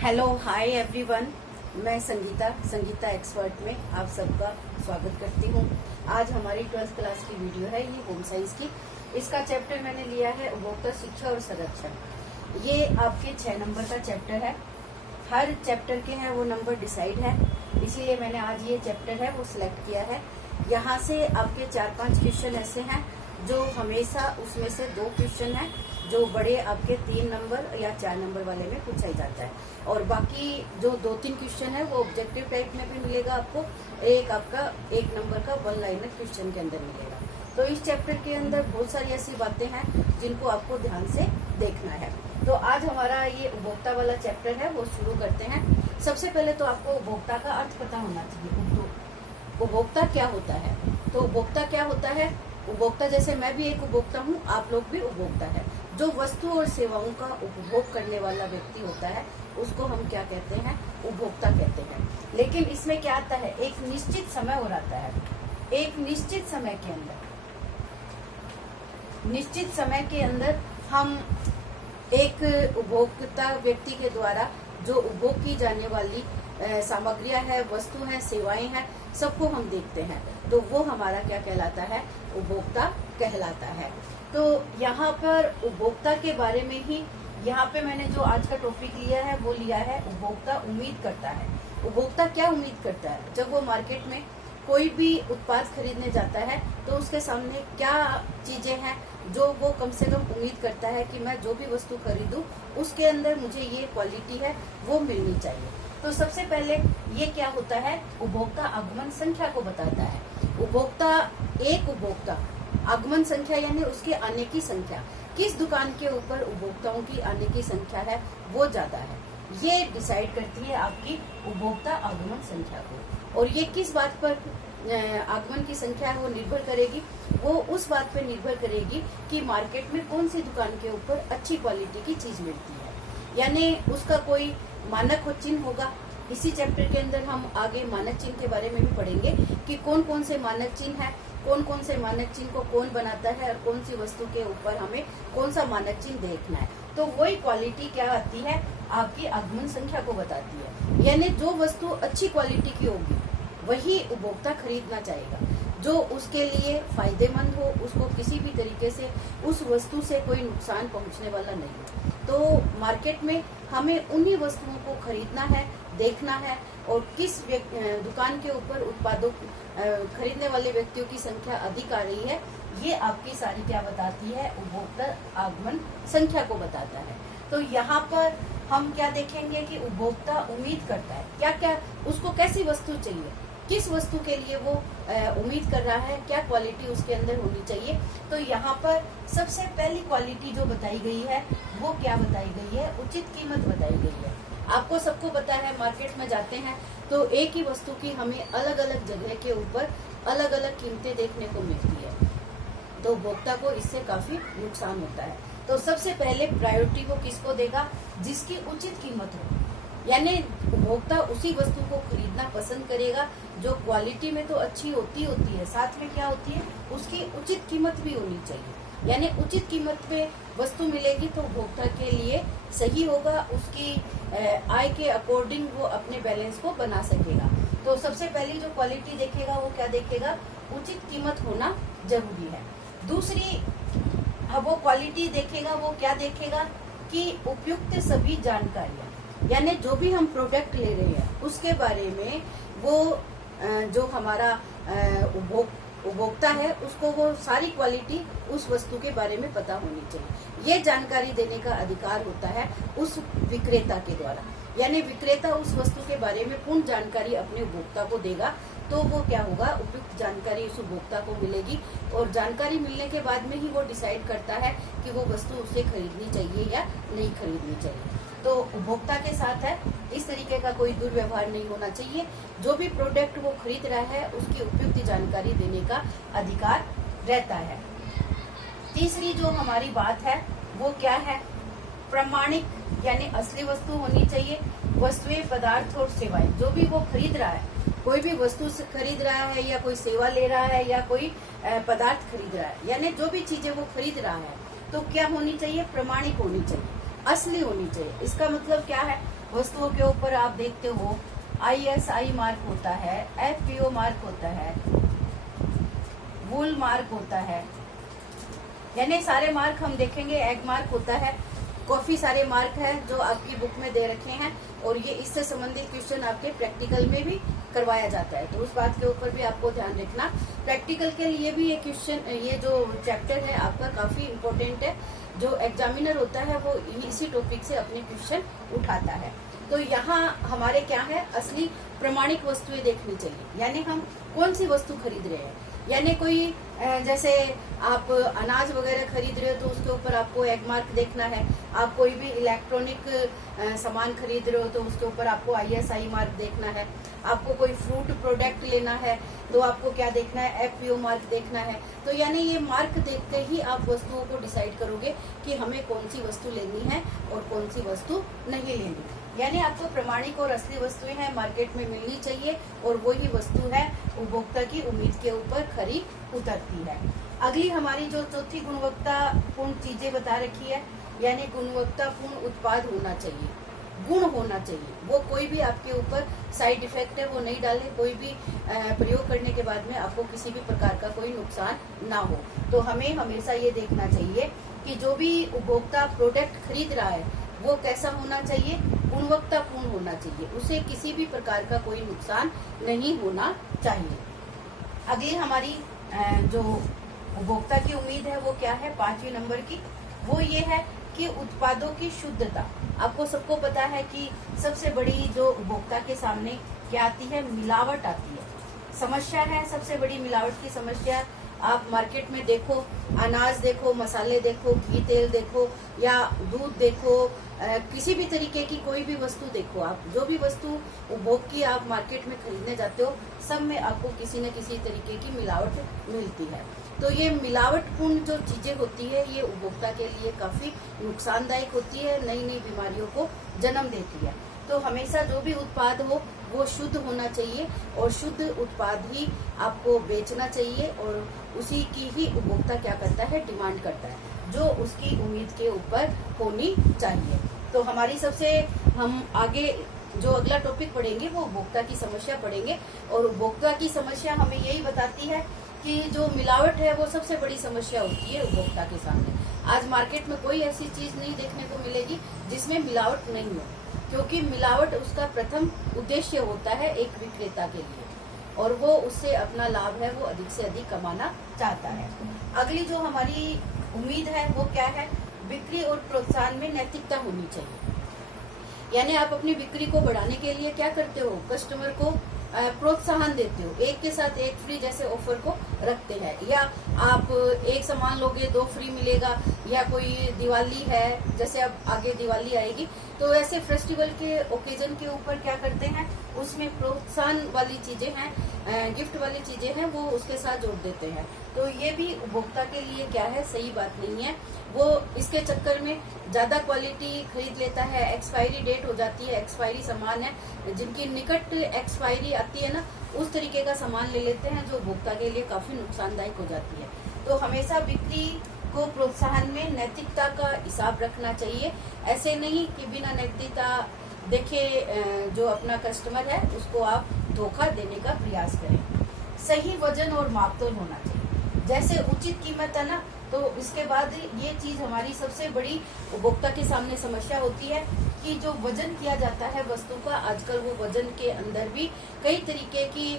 Hello hi everyone. मैं Sangeeta expert में आप सबका स्वागत करती हूँ। आज हमारी 12th क्लास की वीडियो है, ये होम साइंस की। इसका चैप्टर मैंने लिया है उपभोक्ता शिक्षा और संरक्षण। ये आपके 6 नंबर का चैप्टर है। हर चैप्टर के हैं वो नंबर डिसाइड है, इसीलिए मैंने आज ये चैप्टर है वो सिलेक्ट किया है। यहाँ से आपके 4-5 क्वेश्चन ऐसे हैं जो हमेशा उसमें से 2 क्वेश्चन हैं जो बड़े आपके 3 नंबर या 4 नंबर वाले में पूछा ही जाता है, और बाकी जो 2-3 क्वेश्चन है वो ऑब्जेक्टिव टाइप में भी मिलेगा आपको। एक आपका 1 नंबर का 1 लाइनर क्वेश्चन के अंदर मिलेगा। तो इस चैप्टर के अंदर बहुत सारी ऐसी बातें हैं जिनको आपको ध्यान से देखना है। तो आज हमारा ये उपभोक्ता वाला चैप्टर है वो शुरू करते हैं। सबसे पहले तो आपको उपभोक्ता का अर्थ पता होना चाहिए। उपभोक्ता क्या होता है? तो उपभोक्ता क्या होता है? उपभोक्ता जैसे मैं भी एक उपभोक्ता हूँ, आप लोग भी उपभोक्ता है। जो वस्तु और सेवाओं का उपभोग करने वाला व्यक्ति होता है उसको हम क्या कहते हैं? उपभोक्ता कहते हैं। लेकिन इसमें क्या आता है, एक निश्चित समय हो जाता है। एक निश्चित समय के अंदर हम एक उपभोक्ता व्यक्ति के द्वारा जो उपभोग की जाने वाली सामग्रियां है, वस्तु है, सेवाएं हैं, सबको हम देखते हैं, तो वो हमारा क्या कहलाता है? उपभोक्ता कहलाता है। तो यहाँ पर उपभोक्ता के बारे में ही यहाँ पे मैंने जो आज का टॉपिक लिया है वो लिया है उपभोक्ता उम्मीद करता है। उपभोक्ता क्या उम्मीद करता है? जब वो मार्केट में कोई भी उत्पाद खरीदने जाता है तो उसके सामने क्या चीजें हैं जो वो कम से कम उम्मीद करता है कि मैं जो भी वस्तु खरीदूं उसके अंदर मुझे ये क्वालिटी है वो मिलनी चाहिए। तो सबसे पहले ये क्या होता है? उपभोक्ता आगमन संख्या को बताता है। उपभोक्ता आगमन संख्या यानी उसके आने की संख्या, किस दुकान के ऊपर उपभोक्ताओं की आने की संख्या है वो ज्यादा है, ये डिसाइड करती है आपकी उपभोक्ता आगमन संख्या को। और ये किस बात पर आगमन की संख्या है वो निर्भर करेगी? वो उस बात पर निर्भर करेगी कि मार्केट में कौन सी दुकान के ऊपर अच्छी क्वालिटी की चीज मिलती है, यानी उसका कोई मानक चिन्ह होगा। इसी चैप्टर के अंदर हम आगे मानक चिन्ह के बारे में भी पढ़ेंगे कि कौन कौन से मानक चिन्ह है, कौन कौन से मानक चिन्ह को कौन बनाता है और कौन सी वस्तु के ऊपर हमें कौन सा मानक चिन्ह देखना है। तो वही क्वालिटी क्या आती है? आपकी आगमन संख्या को बताती है। यानी जो वस्तु अच्छी क्वालिटी की होगी वही उपभोक्ता खरीदना चाहेगा, जो उसके लिए फायदेमंद हो, उसको किसी भी तरीके से उस वस्तु से कोई नुकसान पहुंचने वाला नहीं हो। तो मार्केट में हमें उन्हीं वस्तुओं को खरीदना है, देखना है, और किस दुकान के ऊपर उत्पादों खरीदने वाले व्यक्तियों की संख्या अधिक आ रही है, ये आपकी सारी क्या बताती है? उपभोक्ता आगमन संख्या को बताता है। तो यहाँ पर हम क्या देखेंगे कि उपभोक्ता उम्मीद करता है, क्या क्या उसको कैसी वस्तु चाहिए, किस वस्तु के लिए वो उम्मीद कर रहा है, क्या क्वालिटी उसके अंदर होनी चाहिए। तो यहाँ पर सबसे पहली क्वालिटी जो बताई गई है वो क्या बताई गई है? उचित कीमत बताई गई है। आपको सबको पता है मार्केट में जाते हैं तो एक ही वस्तु की हमें अलग अलग जगह के ऊपर अलग अलग कीमतें देखने को मिलती है, तो उपभोक्ता को इससे काफी नुकसान होता है। तो सबसे पहले प्रायोरिटी वो किसको देगा? जिसकी उचित कीमत हो, यानी उपभोक्ता उसी वस्तु को खरीदना पसंद करेगा जो क्वालिटी में तो अच्छी होती है, साथ में क्या होती है? उसकी उचित कीमत भी होनी चाहिए। यानी उचित कीमत पे वस्तु मिलेगी तो उपभोक्ता के लिए सही होगा, उसकी आय के अकॉर्डिंग वो अपने बैलेंस को बना सकेगा। तो सबसे पहली जो क्वालिटी देखेगा वो क्या देखेगा? उचित कीमत होना जरूरी है। दूसरी वो क्वालिटी देखेगा, वो क्या देखेगा कि उपयुक्त सभी जानकारियां, यानी जो भी हम प्रोडक्ट ले रहे हैं उसके बारे में वो जो हमारा उपभोक्ता है उसको वो सारी क्वालिटी उस वस्तु के बारे में पता होनी चाहिए। ये जानकारी देने का अधिकार होता है उस विक्रेता के द्वारा, यानी विक्रेता उस वस्तु के बारे में पूर्ण जानकारी अपने उपभोक्ता को देगा, तो वो क्या होगा? उपयुक्त जानकारी उस उपभोक्ता को मिलेगी, और जानकारी मिलने के बाद में ही वो डिसाइड करता है कि वो वस्तु उसे खरीदनी चाहिए या नहीं खरीदनी चाहिए। तो उपभोक्ता के साथ है इस तरीके का कोई दुर्व्यवहार नहीं होना चाहिए। जो भी प्रोडक्ट वो खरीद रहा है उसकी उपयुक्त जानकारी देने का अधिकार रहता है। तीसरी जो हमारी बात है वो क्या है? प्रामाणिक, यानी असली वस्तु होनी चाहिए। वस्तुएं, पदार्थ और सेवाएं, जो भी वो खरीद रहा है, कोई भी वस्तु से खरीद रहा है या कोई सेवा ले रहा है या कोई पदार्थ खरीद रहा है, यानी जो भी चीजें वो खरीद रहा है तो क्या होनी चाहिए? प्रामाणिक होनी चाहिए, असली होनी चाहिए। इसका मतलब क्या है? वस्तुओं के ऊपर आप देखते हो ISI मार्क होता है, FPO मार्क होता है, वूल मार्क होता है, यानी सारे मार्क हम देखेंगे। एग मार्क होता है, काफी सारे मार्क है जो आपकी बुक में दे रखे हैं, और ये इससे संबंधित क्वेश्चन आपके प्रैक्टिकल में भी करवाया जाता है, तो उस बात के ऊपर भी आपको ध्यान रखना। प्रैक्टिकल के लिए भी ये क्वेश्चन, ये जो चैप्टर है आपका काफी इम्पोर्टेंट है। जो एग्जामिनर होता है वो इसी टॉपिक से अपने क्वेश्चन उठाता है। तो यहाँ हमारे क्या है, असली प्रमाणिक वस्तुएं देखनी चाहिए, यानी हम कौन सी वस्तु खरीद रहे हैं। यानी कोई जैसे आप अनाज वगैरह खरीद रहे हो तो उसके ऊपर आपको एग मार्क देखना है। आप कोई भी इलेक्ट्रॉनिक सामान खरीद रहे हो तो उसके ऊपर आपको ISI मार्क देखना है। आपको कोई फ्रूट प्रोडक्ट लेना है तो आपको क्या देखना है, FPO मार्क देखना है। तो यानी ये मार्क देखते ही आप वस्तुओं को डिसाइड करोगे कि हमें कौन सी वस्तु लेनी है और कौन सी वस्तु नहीं लेनी। यानी आपको प्रमाणिक और असली वस्तुएं हैं मार्केट में मिलनी चाहिए, और वही वस्तु है उपभोक्ता की उम्मीद के ऊपर खरी उतरती है। अगली हमारी जो चौथी गुणवत्तापूर्ण चीजें बता रखी है, यानी गुणवत्तापूर्ण उत्पाद होना चाहिए, गुण होना चाहिए। वो कोई भी आपके ऊपर साइड इफेक्ट है वो नहीं डाले, कोई भी प्रयोग करने के बाद में आपको किसी भी प्रकार का कोई नुकसान ना हो। तो हमें हमेशा ये देखना चाहिए कि जो भी उपभोक्ता प्रोडक्ट खरीद रहा है वो कैसा होना चाहिए, गुणवत्तापूर्ण होना चाहिए, उसे किसी भी प्रकार का कोई नुकसान नहीं होना चाहिए। अगली हमारी जो उपभोक्ता की उम्मीद है वो क्या है, 5वें नंबर की, वो ये है कि उत्पादों की शुद्धता। आपको सबको पता है कि सबसे बड़ी जो उपभोक्ता के सामने क्या आती है, मिलावट आती है, समस्या है सबसे बड़ी मिलावट की समस्या। आप मार्केट में देखो, अनाज देखो, मसाले देखो, घी तेल देखो, या दूध देखो, किसी भी तरीके की कोई भी वस्तु देखो, आप जो भी वस्तु उपभोग की आप मार्केट में खरीदने जाते हो, सब में आपको किसी न किसी तरीके की मिलावट मिलती है। तो ये मिलावटपूर्ण जो चीजें होती है ये उपभोक्ता के लिए काफी नुकसानदायक होती है, नई नई बीमारियों को जन्म देती है। तो हमेशा जो भी उत्पाद हो वो शुद्ध होना चाहिए, और शुद्ध उत्पाद ही आपको बेचना चाहिए, और उसी की ही उपभोक्ता क्या करता है, डिमांड करता है, जो उसकी उम्मीद के ऊपर होनी चाहिए। तो हमारी सबसे, हम आगे जो अगला टॉपिक पढ़ेंगे वो उपभोक्ता की समस्या पढ़ेंगे, और उपभोक्ता की समस्या हमें यही बताती है कि जो मिलावट है वो सबसे बड़ी समस्या होती है उपभोक्ता के सामने। आज मार्केट में कोई ऐसी चीज नहीं देखने को मिलेगी जिसमें मिलावट नहीं हो, क्योंकि मिलावट उसका प्रथम उद्देश्य होता है एक विक्रेता के लिए, और वो उससे अपना लाभ है वो अधिक से अधिक कमाना चाहता है। अगली जो हमारी उम्मीद है वो क्या है, बिक्री और प्रोत्साहन में नैतिकता होनी चाहिए। यानी आप अपनी बिक्री को बढ़ाने के लिए क्या करते हो, कस्टमर को प्रोत्साहन देते हो, एक के साथ एक फ्री जैसे ऑफर को रखते हैं, या आप एक सामान लोगे 2 फ्री मिलेगा, या कोई दिवाली है, जैसे अब आगे दिवाली आएगी तो ऐसे फेस्टिवल के ओकेजन के ऊपर क्या करते हैं, उसमें प्रोत्साहन वाली चीजें हैं, गिफ्ट वाली चीजें हैं, वो उसके साथ जोड़ देते हैं। तो ये भी उपभोक्ता के लिए क्या है, सही बात नहीं है। वो इसके चक्कर में ज्यादा क्वालिटी खरीद लेता है, एक्सपायरी डेट हो जाती है, एक्सपायरी सामान है जिनकी निकट एक्सपायरी आती है ना, उस तरीके का सामान ले लेते हैं जो उपभोक्ता के लिए काफी नुकसानदायक हो जाती है। तो हमेशा बिक्री को प्रोत्साहन में नैतिकता का हिसाब रखना चाहिए। ऐसे नहीं कि बिना नैतिकता देखे जो अपना कस्टमर है उसको आप धोखा देने का प्रयास करें। सही वजन और मापतोल होना चाहिए, जैसे उचित कीमत है ना, तो इसके बाद ये चीज हमारी सबसे बड़ी उपभोक्ता के सामने समस्या होती है कि जो वजन किया जाता है वस्तु का, आजकल वो वजन के अंदर भी कई तरीके की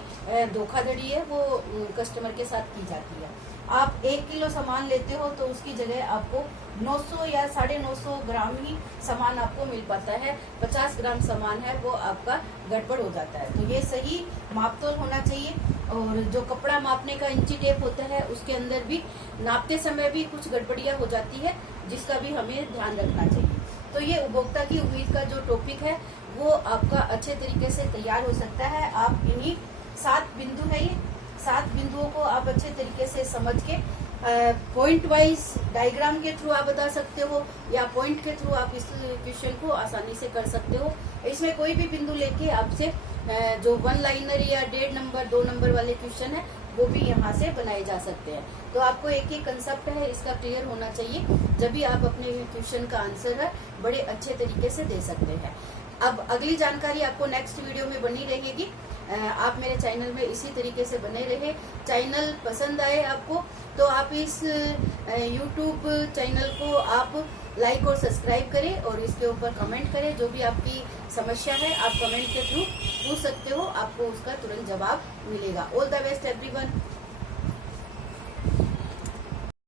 धोखाधड़ी है वो कस्टमर के साथ की जाती है। आप 1 किलो सामान लेते हो तो उसकी जगह आपको 900 या 950 ग्राम ही सामान आपको मिल पाता है, 50 ग्राम सामान है वो आपका गड़बड़ हो जाता है। तो ये सही मापतोल होना चाहिए। और जो कपड़ा मापने का इंची टेप होता है उसके अंदर भी नापते समय भी कुछ गड़बड़ियां हो जाती है, जिसका भी हमें ध्यान रखना चाहिए। तो ये उपभोक्ता की उम्मीद का जो टॉपिक है वो आपका अच्छे तरीके से तैयार हो सकता है। आप इन्हीं 7 बिंदु है, ये 7 बिंदुओं को आप अच्छे तरीके से समझ के पॉइंट वाइज डायग्राम के थ्रू आप बता सकते हो, या पॉइंट के थ्रू आप इस क्वेश्चन को आसानी से कर सकते हो। इसमें कोई भी बिंदु लेके आपसे जो 1 लाइनर या 1.5 नंबर 2 नंबर वाले क्वेश्चन है वो भी यहाँ से बनाए जा सकते हैं। तो आपको एक एक कंसेप्ट है इसका क्लियर होना चाहिए, जब भी आप अपने क्वेश्चन का आंसर है बड़े अच्छे तरीके से दे सकते हैं। अब अगली जानकारी आपको नेक्स्ट वीडियो में बनी रहेगी। आप मेरे चैनल में इसी तरीके से बने रहे। चैनल पसंद आए आपको तो आप इस YouTube चैनल को आप लाइक और सब्सक्राइब करें और इसके ऊपर कमेंट करें। जो भी आपकी समस्या है आप कमेंट के थ्रू पूछ सकते हो, आपको उसका तुरंत जवाब मिलेगा। All the best everyone.